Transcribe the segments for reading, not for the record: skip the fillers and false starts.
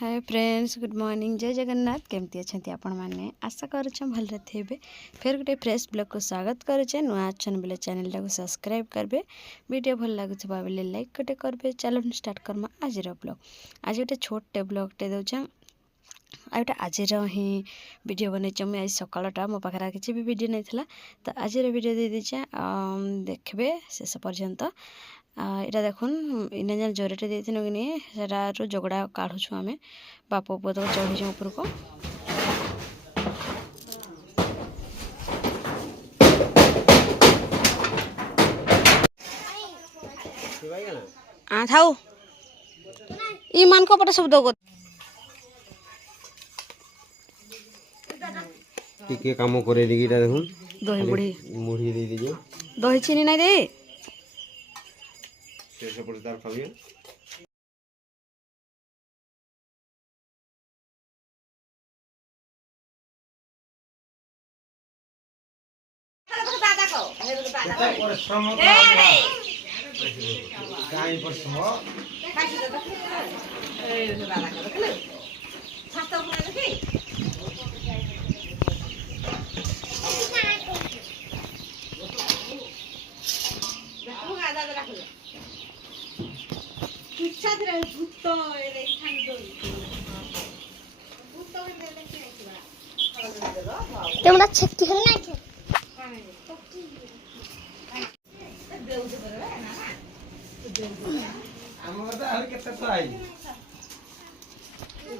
hi friends good morning जय जगन्नाथ केमती अच्छा आपण मैंने आशा कर भलरे थे फिर गोटे फ्रेश ब्लॉग को स्वागत करे नुआ अच्छन बोले चैनल टाक सब्सक्राइब करेंगे वीडियो भल लगुवा बोले लाइक गोटे करेंगे चलो स्टार्ट करमा आज ब्लॉग आज गोटे छोटे ब्लॉगटे दूचे आटा आज ही वीडियो बन मुझे आज सकाटा मो पाखे किसी भी वीडियो नहीं था तो आज वीडियो दे दीचे देखबे शेष पर्यंत इटा देखुन इने जेन जोरटे देथिन कि नहीं सेटार जोगड़ा काढ़ुछु आमे बाप पुआ तक चढ़ीचु ऊपर को थाऊ ई मान को पटे शब्द को टिके काम करे दिगीटा देखुन दही मुढ़ी मुढ़ी दे दीजिए दही चीनी नहीं दे शेष पड़तार खाइए तेरा छक्की है ना के हमर त हर केते साई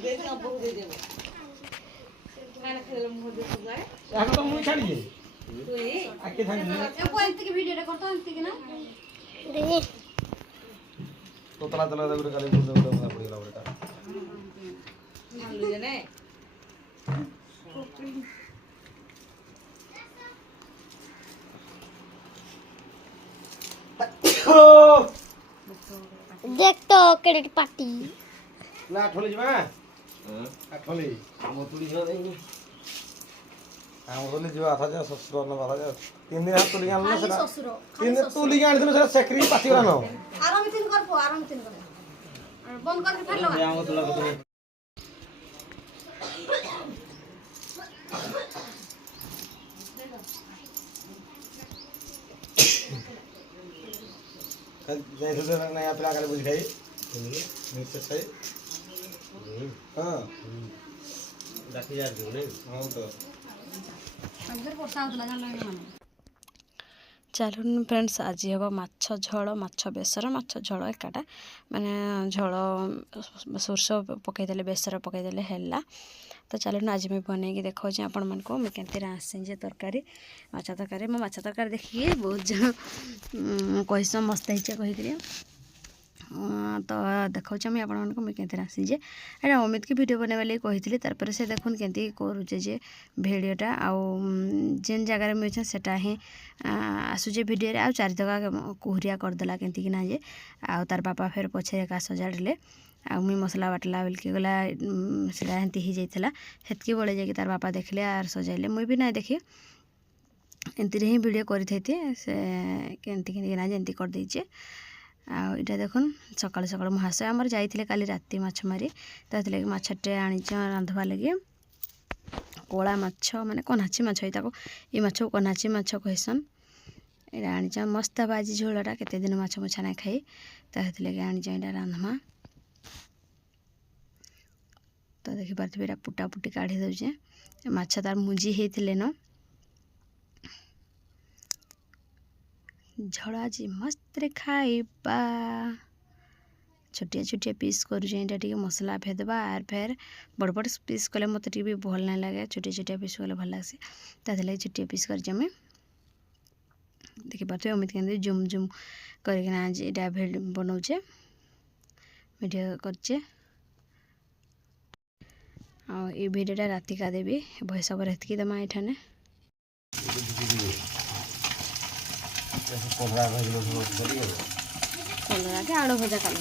दे ना बहु दे देबो खाना खेलम हो दे सुगाय आको तो मुई छाड़ी तोई आके छाड़ी ए को अंत के वीडियो रे करतो अंत के ना दे तो तला तला दे खाली मुझे उड़ा पड़ी गला बेटा हम ले ने देख तो क्रेडिट पार्टी ना ठोली जमा हां ठोली मोतुली जो नहीं हां मोतुली जो आथा जा ससुर न बाथा जा 3 दिन हाथ तुली आनलो सेटा 3 दिन तुली आन दिन सेटा सेक्री पाती वाला न आराम तीन कर बंद कर फिर लगा या मोतुला को जय तो नया प्ला कर बुझ गई मिक्स है हां दाखी जा दियो ने हां तो अंदर वर्षा होतला जान लगे चलो फ्रेंड्स आज हम माछ झोल माछ बेसर माछ झोल एकाटा माने झोल सोरस पकईदे बेसर पकईदे है तो चलो आज मैं बनई देखा आपण मन को मुझे केमती आसे तरकारी माछ तरकारी मो माछ तरकारी देखिए बहुत जन कहस मस्त है कहीकि तो देखा मुझे आपण मन को मुझे केमती आसीजे अरे अमित की वीडियो बनवा लगे कही तार से देखुन केमती करुचे जे भिडटा आउ जेन जगार मुझे सेटा ही आसूचे भिडियो आ चार जगह कुहरिया करदेला केमती ना जे आउ तार बापा फेर पछे का सजाड़े आ मुई मसला बाटला बोल गला सीटा हेंती ही जाइला हेतकी बड़े जाकि तार बापा देखले आर सजाइले मुई भी ना देखी एंती ही वीडियो करी से केमती ना जेमती कर देचे आटा देखुन सकाल सकाल महाशय आमर जाइए काली राति माछ मारी तो ये माछटे आनीच रांधवा लगे कला माछ माने कनाची माछ ये माछ को कनाची माछ कहसन ये आनीच मस्त बाजी झोलटा केते दिन माछ मुछा ना खाई तो ये आनीच यहाँ रांधमा तो देखिपे पुटा पुटी काढ़ी दौचे माछ तार मुजी होते न झोल आज मस्त खाइबा छोटिया छोटिया पीस करुचे मसला फेदबा आर फेर बड़ बड़ पीस कले मत भी भल ना लगे छोटिया छोटिया पीस कले भल लगे तो छोटिया पीस कर देखिपे अमित के जुम जुम करना आज यहाँ बनाऊे वीडियो करचे ये वीडियोटा राति का देवी भैंस पर हेतकी दमा एठाने कलरा के आलू भजा कर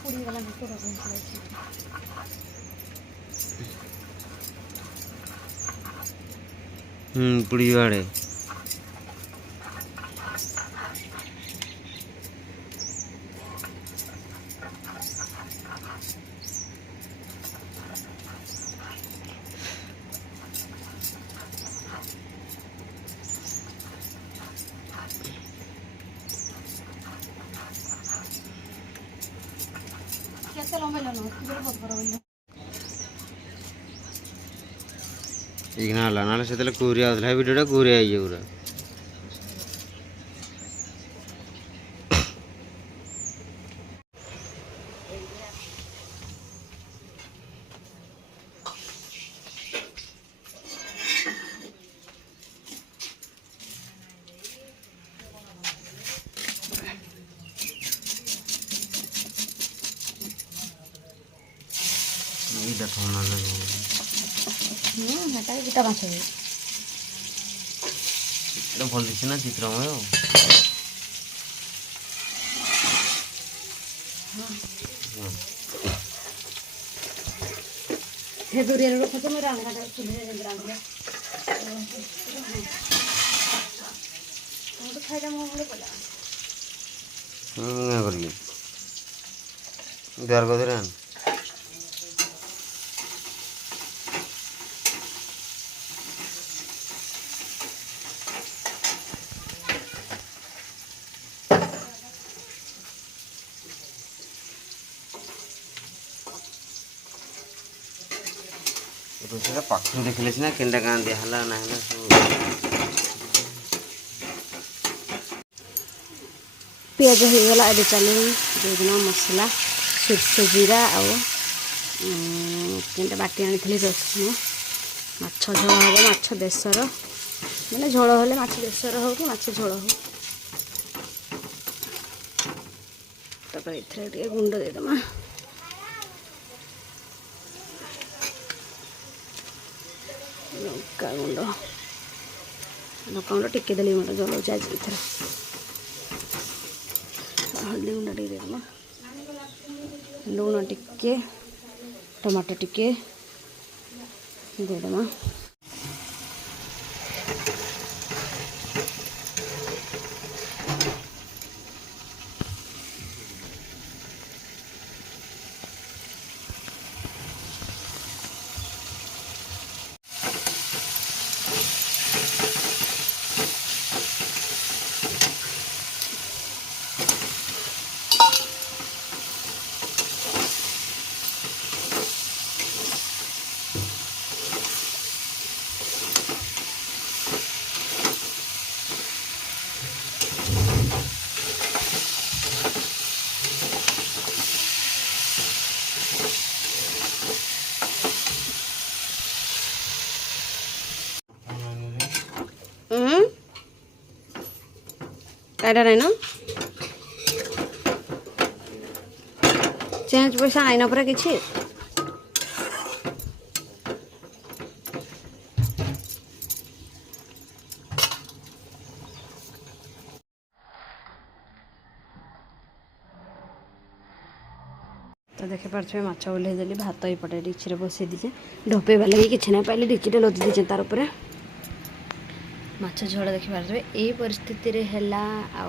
পুড়ি গলা ভিতরে রকম চলেছে পুড়ি বাড়ে কেসে লম্বাইলো না কি করে বড় হইলো ಈಗ ನಾಳೆ ನಾಳೆ ಸತೆಲ್ಲ ಕೂರಿ ಆದ್ರೆ ಬಿಡೋಡ ಕೂರಿ ಆಯ್ಯ ಪೂರ এইটা ঠান্ডা লাগবে এটা দুটা মাছ হবে এটা ভাল দিচ্ছে না চিত্রময় हे दूरिया रखो तो मेरा अंगड़ा चुल्हे जंदरा अंगड़ा तो खाइदा मो मुड़े पला करिए द्वार को धरे ରୋଷେଇଟା ପାଖରୁ ଦେଖିଲେ ସିନା କେନ୍ତା କାଁ ଦିଆହେଲା ନା ହେଲା ସବୁ ପିଆଜ ହେଇଗଲା ଏବେ ଚାଲୁନି ଦେଇଦେମା ମସଲା ସୋରିଷ ଜିରା ଆଉ କେନ୍ଟା ବାଟି ଆଣିଥିଲି ରସୁଣ ମାଛ ଝୋଳ ହେବ ମାଛ ବେସର ମାନେ ଝୋଳ ହେଲେ ମାଛ ବେସର ହେଉ କି ମାଛ ଝୋଳ ହେଉ ତାପରେ ଏଥିରେ ଟିକେ ଗୁଣ୍ଡ ଦେଇଦେମା ଲଙ୍କାଗୁଣ୍ଡ ଲଙ୍କାଗୁଣ୍ଡ ଟିକେ ଦେଲି ମୋର ଜଳଉଛି ଆଜି ଏଥିରେ ହଳଦୀ ଗୁଣ୍ଡ ଟିକେ ଦେଇଦେମା ଲୁଣ ଟିକେ ଟମାଟୋ ଟିକେ ଦେଇଦେମା কাইটা নাই না চেঞ্জ পয়সা নাই না পরে কিছু तो देखि पार्थे माछ ओल्हे देली भात एपटे डिचरे बसई दीचे ढपेवा लगी किसी ना पाइले डिचीटे लदी दीचे तार उपरे माछ झोल देखि पार्थे यही परिस्थिति रे हैला आ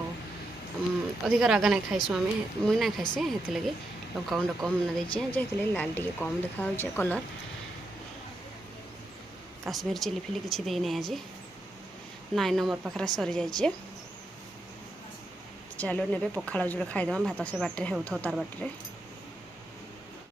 अधिक राग ना खाइसु आम मुई ना खाइसे हेथि लगी लंका गुंड कम ना देचे जे लाल टिके कम देखा होचे कलर काश्मीर चिली फिली किसी दे नहीं आज 9 नंबर पाखरा सरी जाइए चलो ने पखाड़ जोड़े खाईदे भात से बाटे हो तार बाटे